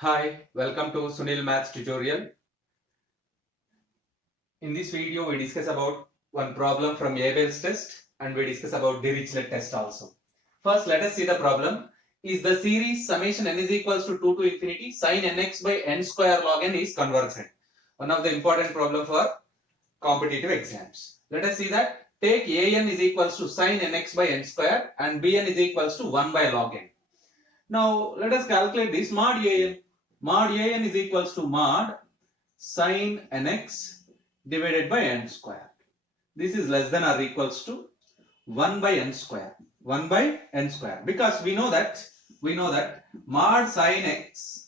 Hi, welcome to Sunil Maths tutorial. In this video, we discuss about one problem from Abel's test and we discuss about Dirichlet test also. First, let us see the problem. Is the series summation n is equals to 2 to infinity sin nx by n square log n is convergent? One of the important problem for competitive exams. Let us see that. Take an is equals to sin nx by n square and bn is equals to 1 by log n. Now, let us calculate this mod an. Mod an is equals to mod sin nx divided by n square. This is less than or equals to 1 by n square. 1 by n square. Because we know that mod sin nx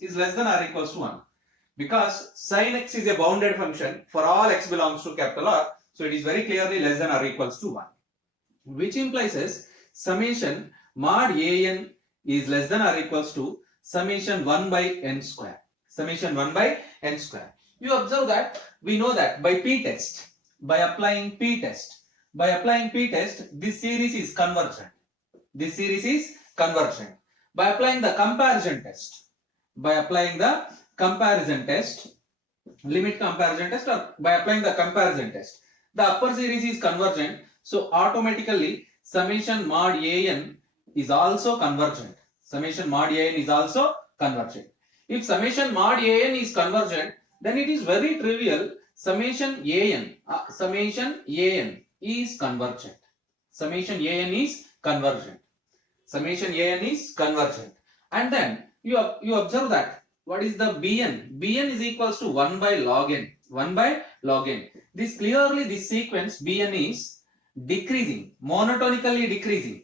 is less than or equals to 1. Because sin x is a bounded function for all x belongs to capital R. So it is very clearly less than or equals to 1. Which implies summation mod an is less than or equals to summation 1 by n square. Summation 1 by n square. You observe that we know that by p-test, by applying p-test, this series is convergent. This series is convergent. By applying the comparison test, limit comparison test, or by applying the comparison test, the upper series is convergent. So automatically summation mod an is also convergent. Summation mod an is also convergent. If summation mod an is convergent, then it is very trivial. Summation an is convergent. Summation an is convergent. Summation an is convergent. And then you observe that what is the bn? Bn is equals to 1 by log n. 1 by log n. This clearly this sequence bn is decreasing, monotonically decreasing.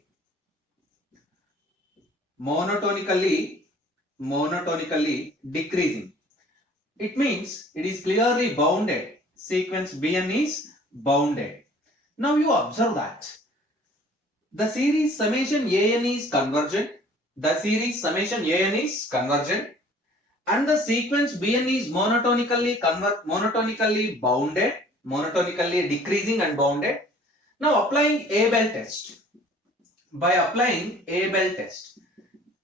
Monotonically decreasing. It means it is clearly bounded. Sequence bn is bounded. Now you observe that the series summation an is convergent. The series summation an is convergent, and the sequence bn is monotonically bounded, monotonically decreasing and bounded. Now applying Abel test. By applying Abel test,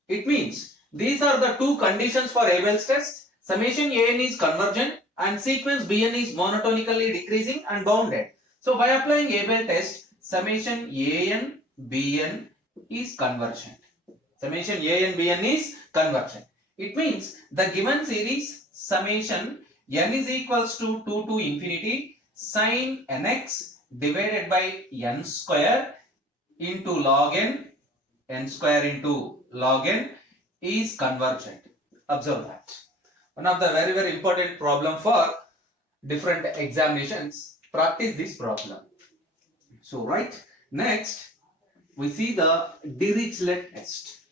it means these are the two conditions for Abel's test. Summation an is convergent and sequence bn is monotonically decreasing and bounded. So by applying Abel test, summation an bn is convergent. Summation an bn is convergent. It means the given series summation n is equals to 2 to infinity sin nx divided by n square into log n square into log n is convergent. Observe that. One of the very, very important problem for different examinations. Practice this problem. So, right. Next, we see the Dirichlet test.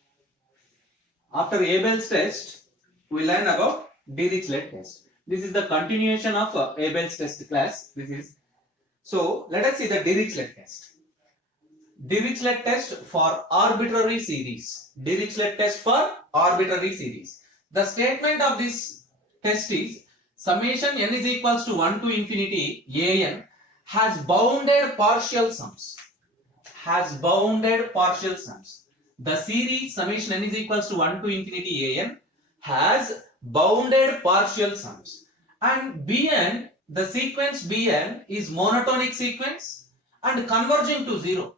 After Abel's test, we learn about Dirichlet test. This is the continuation of Abel's test class. So, let us see the Dirichlet test. Dirichlet test for arbitrary series. Dirichlet test for arbitrary series. The statement of this test is summation n is equals to 1 to infinity an has bounded partial sums. The series summation n is equals to 1 to infinity an has bounded partial sums. And bn, the sequence bn is monotonic sequence and converging to 0.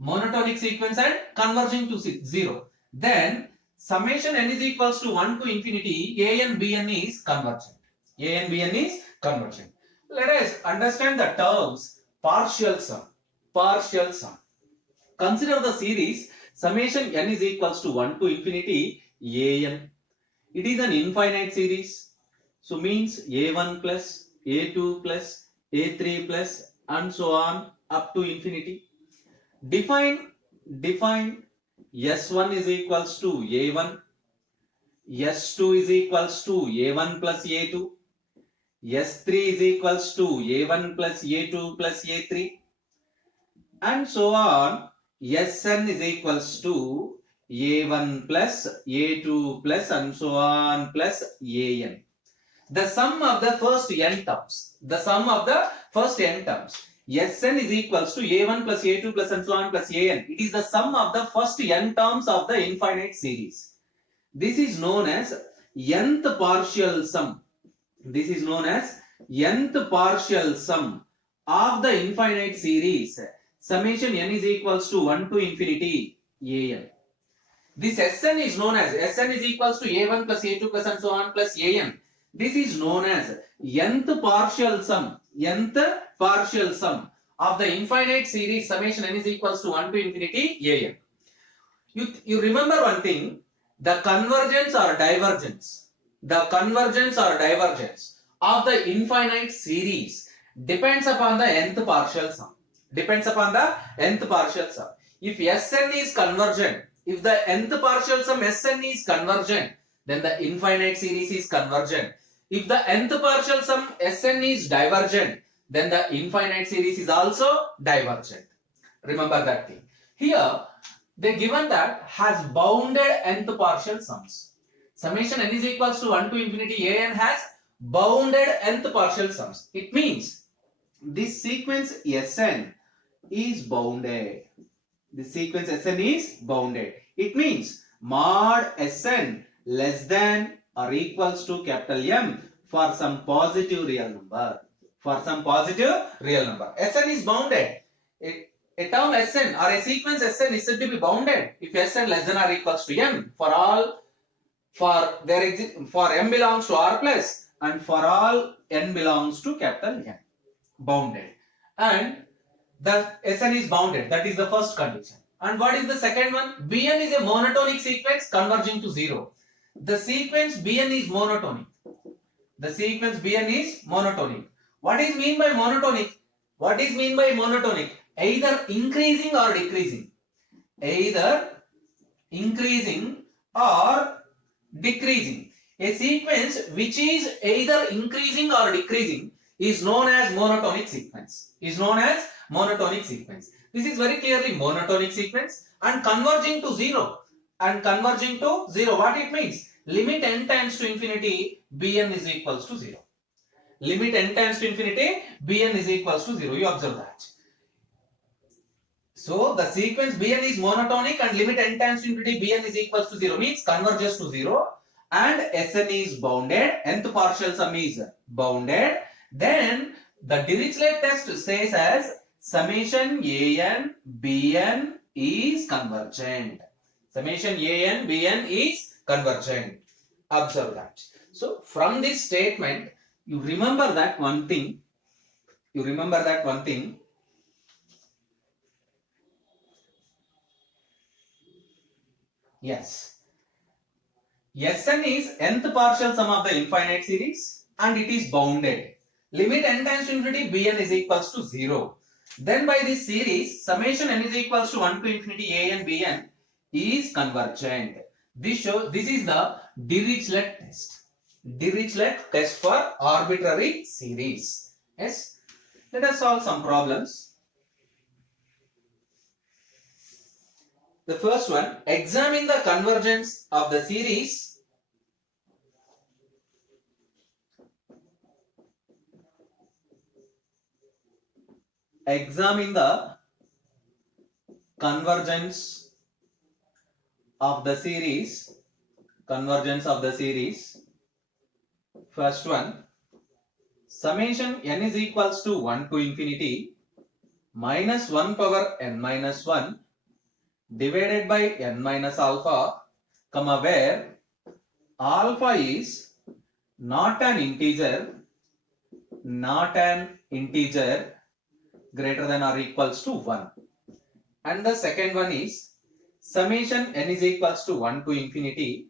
Monotonic sequence and converging to 0. Then summation n is equals to 1 to infinity an bn is convergent. Let us understand the terms partial sum. Consider the series summation n is equals to 1 to infinity an. It is an infinite series. So means a1 plus a2 plus a3 plus and so on up to infinity. Define S1 is equals to A1, S2 is equals to A1 plus A2, S3 is equals to A1 plus A2 plus A3, and so on. Sn is equals to A1 plus A2 plus and so on plus An. The sum of the first n terms. Sn is equals to a1 plus a2 plus and so on plus an. It is the sum of the first n terms of the infinite series. This is known as nth partial sum. This is known as nth partial sum of the infinite series summation n is equals to 1 to infinity an. This Sn is known as Sn is equals to a1 plus a2 plus and so on plus an. This is known as nth partial sum of the infinite series summation n is equals to 1 to infinity an. You remember one thing, the convergence or divergence of the infinite series depends upon the nth partial sum. If Sn is convergent, if the nth partial sum Sn is convergent, then the infinite series is convergent. If the nth partial sum Sn is divergent, then the infinite series is also divergent. Remember that thing. Here, they given that has bounded nth partial sums. Summation n is equals to 1 to infinity an has bounded nth partial sums. It means this sequence Sn is bounded. This sequence Sn is bounded. It means mod Sn less than or equals to capital M for some positive real number. Sn is bounded. A term Sn or a sequence Sn is said to be bounded if Sn less than or equals to M for M belongs to R plus and for all N belongs to capital N. Bounded. And the Sn is bounded. That is the first condition. And what is the second one? Bn is a monotonic sequence converging to 0. The sequence Bn is monotonic. What is mean by monotonic? Either increasing or decreasing. A sequence which is either increasing or decreasing is known as monotonic sequence. This is very clearly monotonic sequence and converging to 0. What it means? Limit n tends to infinity, Bn is equals to 0. You observe that. So the sequence Bn is monotonic and limit n tends to infinity, Bn is equals to 0 means converges to 0 and Sn is bounded, nth partial sum is bounded. Then the Dirichlet test says as summation an bn is convergent. Observe that. So from this statement, you remember that one thing. Yes. Sn is nth partial sum of the infinite series and it is bounded. Limit n tends to infinity, bn is equals to 0. Then by this series, summation n is equals to 1 to infinity an bn is convergent. This is the Dirichlet test for arbitrary series. Yes. Let us solve some problems. The first one, examine the convergence of the series convergence of the series. First one, summation n is equals to 1 to infinity minus 1 power n minus 1 divided by n minus alpha, where alpha is not an integer greater than or equals to 1. And the second one is summation n is equals to 1 to infinity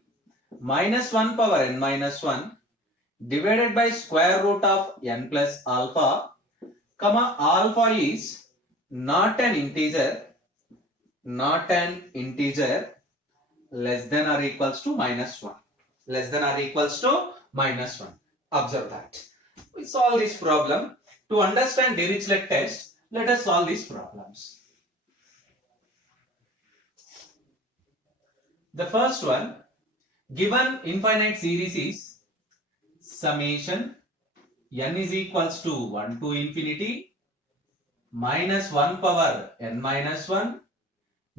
minus 1 power n minus 1 divided by square root of n plus alpha, alpha is not an integer less than or equals to minus 1. Observe that. We solve this problem. To understand Dirichlet test, let us solve these problems. The first one, given infinite series is summation n is equals to 1 to infinity minus 1 power n minus 1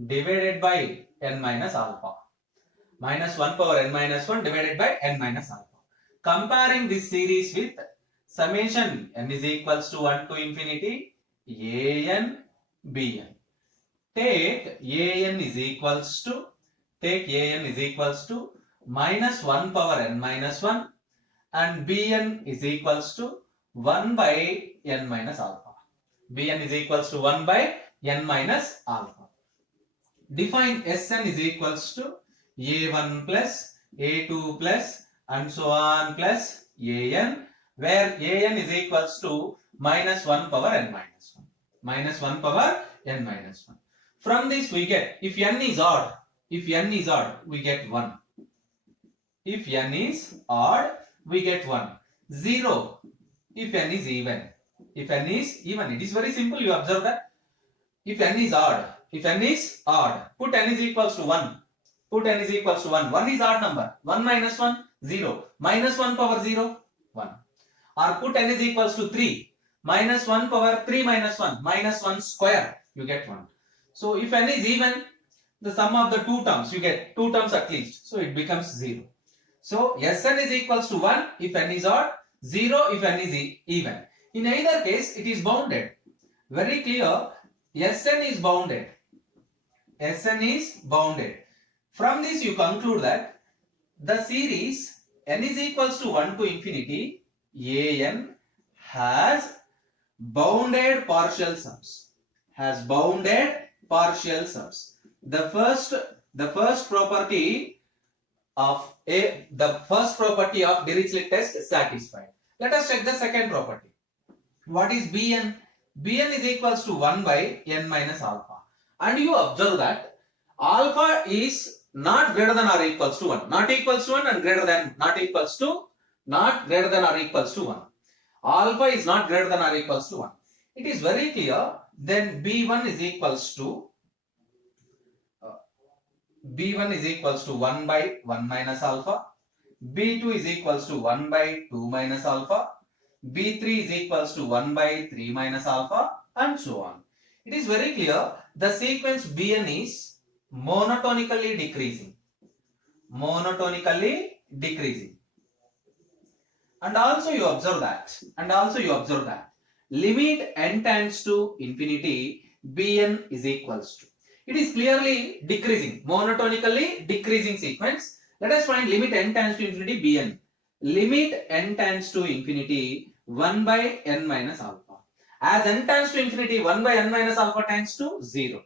divided by n minus alpha. minus 1 power n minus 1 divided by n minus alpha. Comparing this series with summation n is equals to 1 to infinity an bn. Take an is equals to minus 1 power n minus 1 and bn is equals to 1 by n minus alpha. Bn is equals to 1 by n minus alpha. Define Sn is equals to a1 plus a2 plus and so on plus an, where an is equals to minus 1 power n minus 1. Minus 1 power n minus 1. From this we get, if n is odd, we get 1. If n is odd, we get 1. 0 if n is even. If n is even, it is very simple, you observe that. If n is odd, put n is equals to 1. Put n is equals to 1. 1 is odd number. 1 minus 1, 0. Minus 1 power 0, 1. Or put n is equals to 3. Minus 1 power 3 minus 1. Minus 1 square, you get 1. So if n is even, the sum of the two terms, you get 2 terms at least. So it becomes 0. So Sn is equals to 1 if n is odd, 0 if n is even. In either case, it is bounded. Very clear, Sn is bounded. Sn is bounded. From this you conclude that the series n is equals to 1 to infinity an has bounded partial sums. The first property of Dirichlet test is satisfied. Let us check the second property. What is Bn? Bn is equals to 1 by n minus alpha. And you observe that alpha is not greater than or equals to 1. Not equals to 1 and greater than, not greater than or equals to 1. Alpha is not greater than or equals to 1. It is very clear. Then B1 is equals to 1 by 1 minus alpha. B2 is equals to 1 by 2 minus alpha. B3 is equals to 1 by 3 minus alpha and so on. It is very clear the sequence Bn is monotonically decreasing. And also you observe that. Limit n tends to infinity, Bn is equals to. It is clearly decreasing, monotonically decreasing sequence. Let us find limit n tends to infinity Bn. Limit n tends to infinity 1 by n minus alpha. As n tends to infinity, 1 by n minus alpha tends to 0.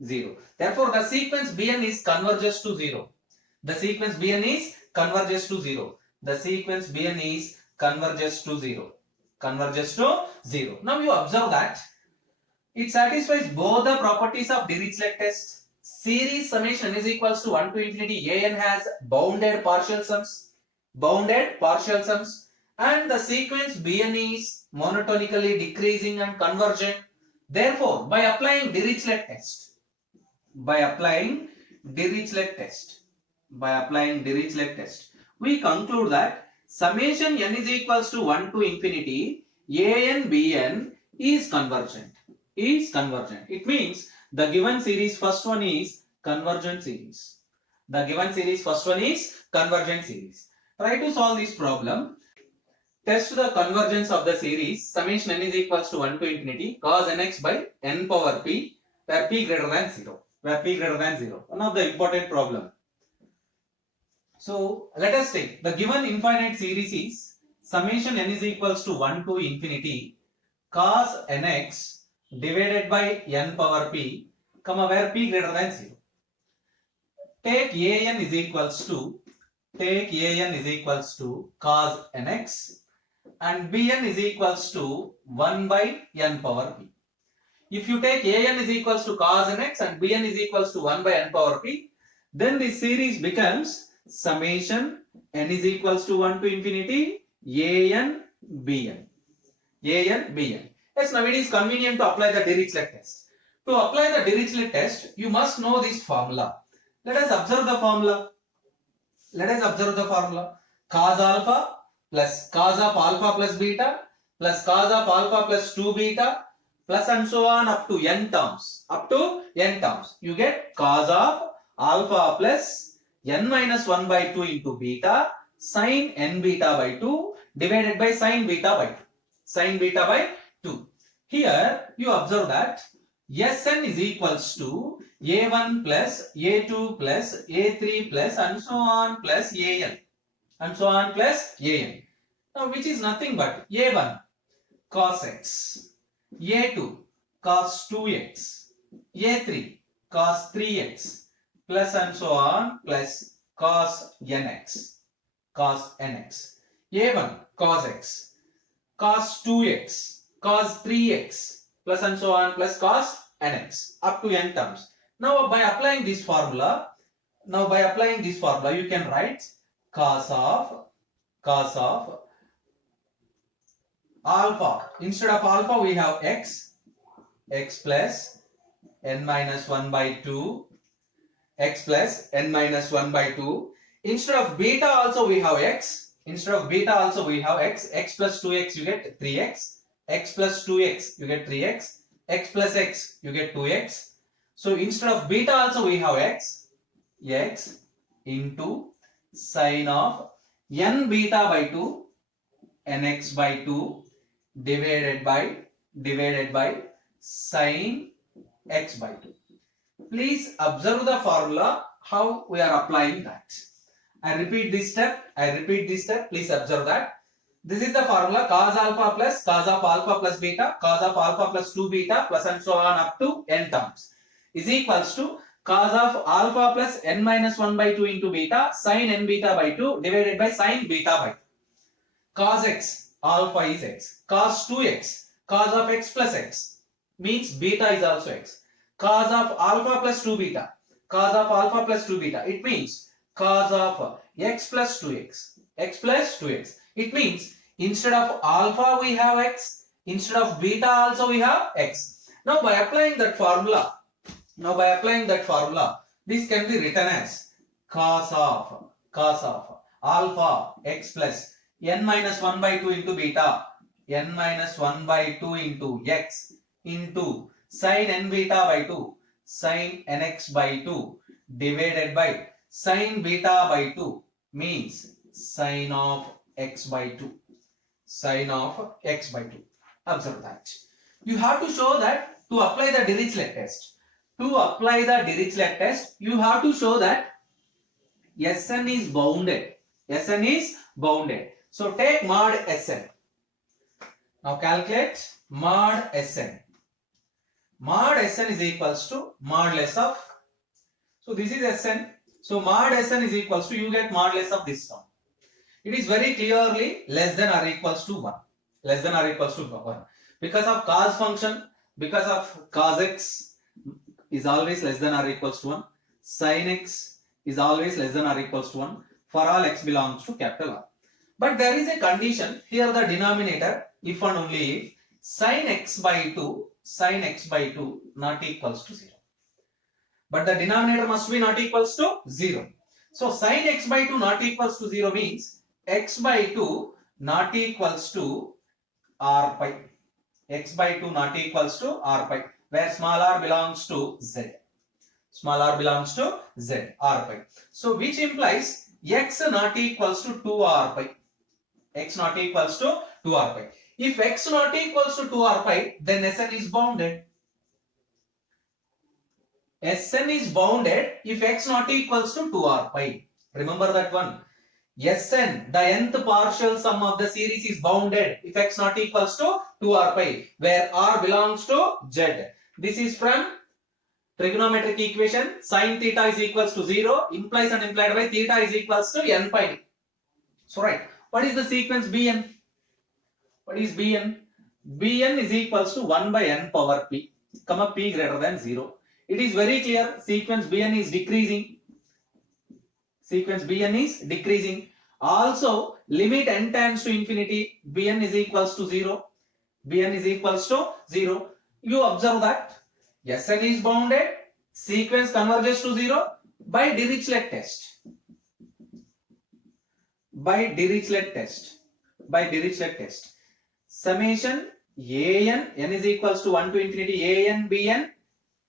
Therefore, the sequence Bn is converges to 0. Now you observe that it satisfies both the properties of Dirichlet test. Series summation is equals to 1 to infinity an has bounded partial sums, and the sequence Bn is monotonically decreasing and convergent. Therefore, by applying Dirichlet test, we conclude that summation n is equals to 1 to infinity an bn is convergent. It means the given series first one is convergent series. Try to solve this problem. Test the convergence of the series summation n is equals to 1 to infinity cos nx by n power p, where p greater than 0. One of the important problem. So let us take the given infinite series is summation n is equals to 1 to infinity cos nx divided by n power p, where p greater than 0. Take an is equals to cos nx and bn is equals to 1 by n power p. If you take an is equals to cos nx and bn is equals to 1 by n power p, then this series becomes summation n is equals to 1 to infinity an bn. Yes, now it is convenient to apply the Dirichlet test. To apply the Dirichlet test, you must know this formula. Let us observe the formula. Cos alpha plus cos of alpha plus beta plus cos of alpha plus 2 beta plus and so on up to n terms. You get cos of alpha plus n minus 1 by 2 into beta sin n beta by 2 divided by sin beta by 2. Sin beta by 2. Here you observe that Sn is equals to a1 plus a2 plus a3 plus and so on plus an and so on plus an. Now which is nothing but a1 cos x, a2 cos 2x, a3 cos 3x plus and so on plus cos nx, a1 cos x, cos 2x, cos 3x plus and so on plus cos nx up to n terms. Now by applying this formula, you can write cos of alpha. Instead of alpha we have x plus n minus 1 by 2, x plus n minus 1 by 2. Instead of beta also we have x, x plus 2x you get 3x, x plus 2x you get 3x, x plus x you get 2x. So instead of beta also we have x into sine of n beta by 2 nx by 2 divided by sine x by 2. Please observe the formula how we are applying that. I repeat this step. Please observe that. This is the formula cos alpha plus cos of alpha plus beta, cos of alpha plus 2 beta plus and so on up to n terms is equals to cos of alpha plus n minus 1 by 2 into beta sin n beta by 2 divided by sin beta by 2. Cos x, alpha is x. Cos 2x, cos of x plus x means beta is also x. Cos of alpha plus 2 beta, it means cos of x plus 2x, It means instead of alpha we have x, instead of beta also we have x. Now by applying that formula, this can be written as cos of alpha x plus n minus 1 by 2 into beta, n minus 1 by 2 into x into sin n beta by 2, sin nx by 2 divided by sin beta by 2 means sin of x by 2. Observe that. You have to show that to apply the Dirichlet test. You have to show that Sn is bounded. So take mod Sn. Now calculate mod Sn. Mod Sn is equals to modulus of. So this is Sn. So mod Sn is equals to, you get modulus of this term. It is very clearly less than or equals to 1. Because of cos function, because of cos x is always less than or equals to 1. Sin x is always less than or equals to 1 for all x belongs to capital R. But there is a condition here, the denominator, if and only if sin x by 2 not equals to 0. But the denominator must be not equals to 0. So sin x by 2 not equals to 0 means x by 2 not equals to r pi. X by 2 not equals to r pi, where small r belongs to z. R pi. So which implies x not equals to 2r pi. If x not equals to 2r pi, then Sn is bounded. Sn is bounded if x not equals to 2r pi. Remember that one. Sn, the nth partial sum of the series, is bounded if x not equals to 2r pi, where r belongs to z. This is from trigonometric equation. Sin theta is equals to 0 implies and implied by theta is equals to n pi. So right, what is the sequence Bn? Bn is equals to 1 by n power p, comma p greater than 0. It is very clear, sequence Bn is decreasing. Also, limit n tends to infinity, Bn is equals to 0. You observe that Sn is bounded, sequence converges to 0 by Dirichlet test. Summation an, n is equals to 1 to infinity, an, bn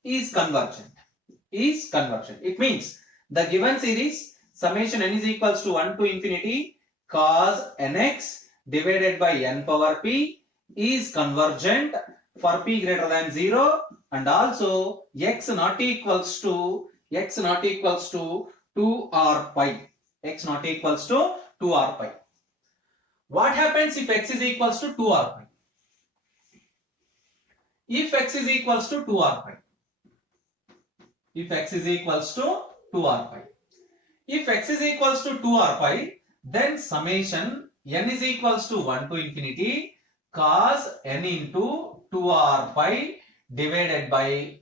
is convergent. It means the given series summation n is equals to 1 to infinity cos nx divided by n power p is convergent for p greater than 0 and also x not equals to 2r pi. X not equals to 2r pi. What happens if x is equals to 2r pi? If x is equals to 2r pi. If x is equals to 2r pi. If x is equals to 2r pi, then summation n is equals to 1 to infinity cos n into 2r pi divided by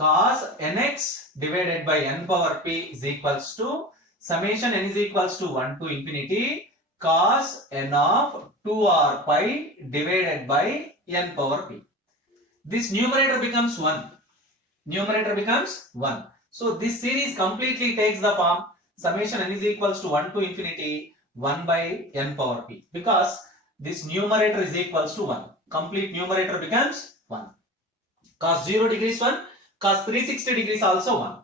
cos nx divided by n power p is equals to summation n is equals to 1 to infinity cos n of 2r pi divided by n power p. This numerator becomes 1. Numerator becomes 1. So this series completely takes the form summation n is equals to 1 to infinity 1 by n power p, because this numerator is equals to 1. Complete numerator becomes 1. Cos 0 degrees 1, cos 360 degrees also 1.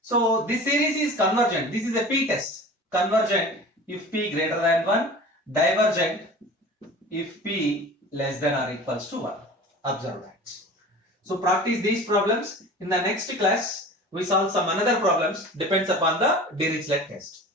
So this series is convergent. This is a p test. Convergent if p greater than 1, divergent if p less than or equals to 1. Observe that. So practice these problems. In the next class, we solve some another problems depends upon the Dirichlet test.